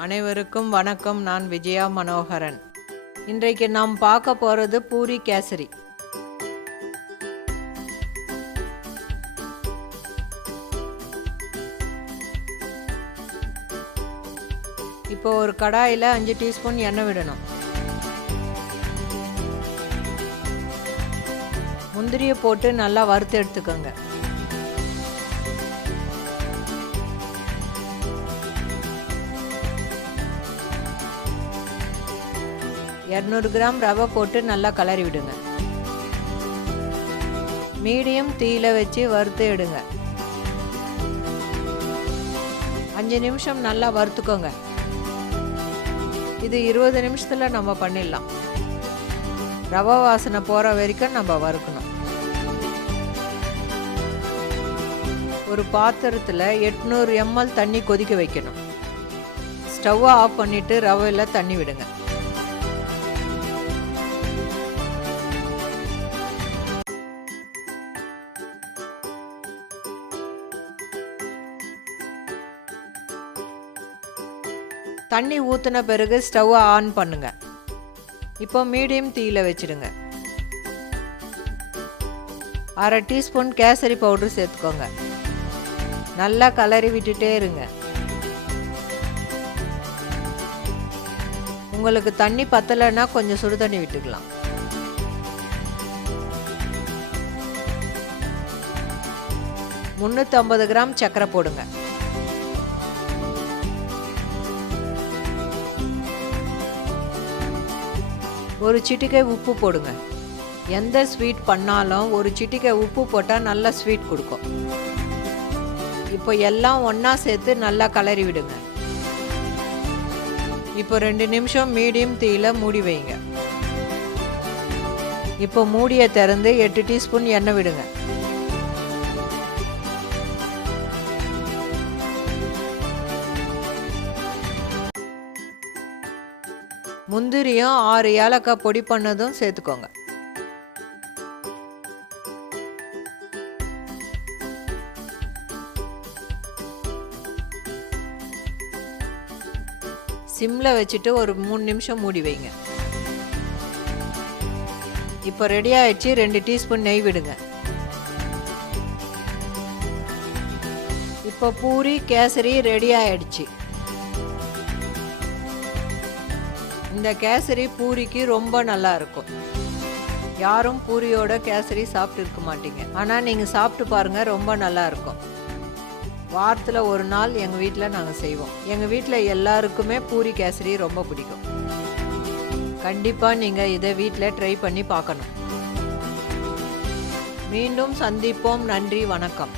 அனைவருக்கும் வணக்கம். நான் விஜயா மனோகரன். இன்றைக்கு நாம் பார்க்க போகிறது பூரி கேசரி. இப்போ ஒரு கடாயில் 5 டீஸ்பூன் எண்ணெய் விடணும். முந்திரியை போட்டு நல்லா வறுத்து எடுத்துக்கோங்க. $200 கிராம் ரவை போட்டு நல்லா கலரி விடுங்க. மீடியம் தீயில வச்சு வறுத்து எடுங்க. 5 நிமிஷம் நல்லா வறுத்துக்கோங்க. இது 20 நிமிஷத்துல நம்ம பண்ணிடலாம். ரவை வாசனை போற வரைக்கும் நம்ம வறுக்கணும். ஒரு பாத்திரத்தில் 800 ml தண்ணி கொதிக்க வைக்கணும். ஸ்டவ்வை ஆஃப் பண்ணிட்டு ரவையில் தண்ணி விடுங்க. தண்ணி ஊற்றின பிறகு ஸ்டவ்வை ஆன் பண்ணுங்க. இப்போ மீடியம் தீயில வச்சிடுங்க. 1/2 டீஸ்பூன் கேசரி பவுடர் சேர்த்துக்கோங்க. நல்லா கலரி விட்டுட்டே இருங்க. உங்களுக்கு தண்ணி பத்தலைன்னா கொஞ்சம் சுடு தண்ணி விட்டுக்கலாம். $350 கிராம் சர்க்கரை போடுங்க. ஒரு சிட்டிகை உப்பு போடுங்க. எந்த ஸ்வீட் பண்ணாலும் ஒரு சிட்டிகை உப்பு போட்டால் நல்லா ஸ்வீட் கொடுக்கும். இப்போ எல்லாம் ஒன்றா சேர்த்து நல்லா கலரி விடுங்க. இப்போ 2 நிமிஷம் மீடியம் தீயில மூடி வைங்க. இப்போ மூடியை திறந்து 8 டீஸ்பூன் எண்ணெய் விடுங்க. முந்திரியும் 6 ஏலக்காய் பொடி பண்ணதும் சேர்த்துக்கோங்க. சிம்மில் வச்சுட்டு ஒரு 3 நிமிஷம் மூடி வைங்க. இப்போ ரெடி ஆயிடுச்சு. 2 டீஸ்பூன் நெய் விடுங்க. இப்போ பூரி கேசரி ரெடி ஆயிடுச்சு. இந்த கேசரி பூரிக்கு ரொம்ப நல்லா இருக்கும். யாரும் பூரியோட கேசரி சாப்பிட்டு இருக்க மாட்டீங்க. ஆனால் நீங்கள் சாப்பிட்டு பாருங்கள், ரொம்ப நல்லா இருக்கும். வாரத்தில் ஒரு நாள் எங்கள் வீட்டில் நாங்கள் செய்வோம். எங்கள் வீட்டில் எல்லாருக்குமே பூரி கேசரி ரொம்ப பிடிக்கும். கண்டிப்பாக நீங்கள் இதை வீட்டில் ட்ரை பண்ணி பார்க்கணும். மீண்டும் சந்திப்போம். நன்றி, வணக்கம்.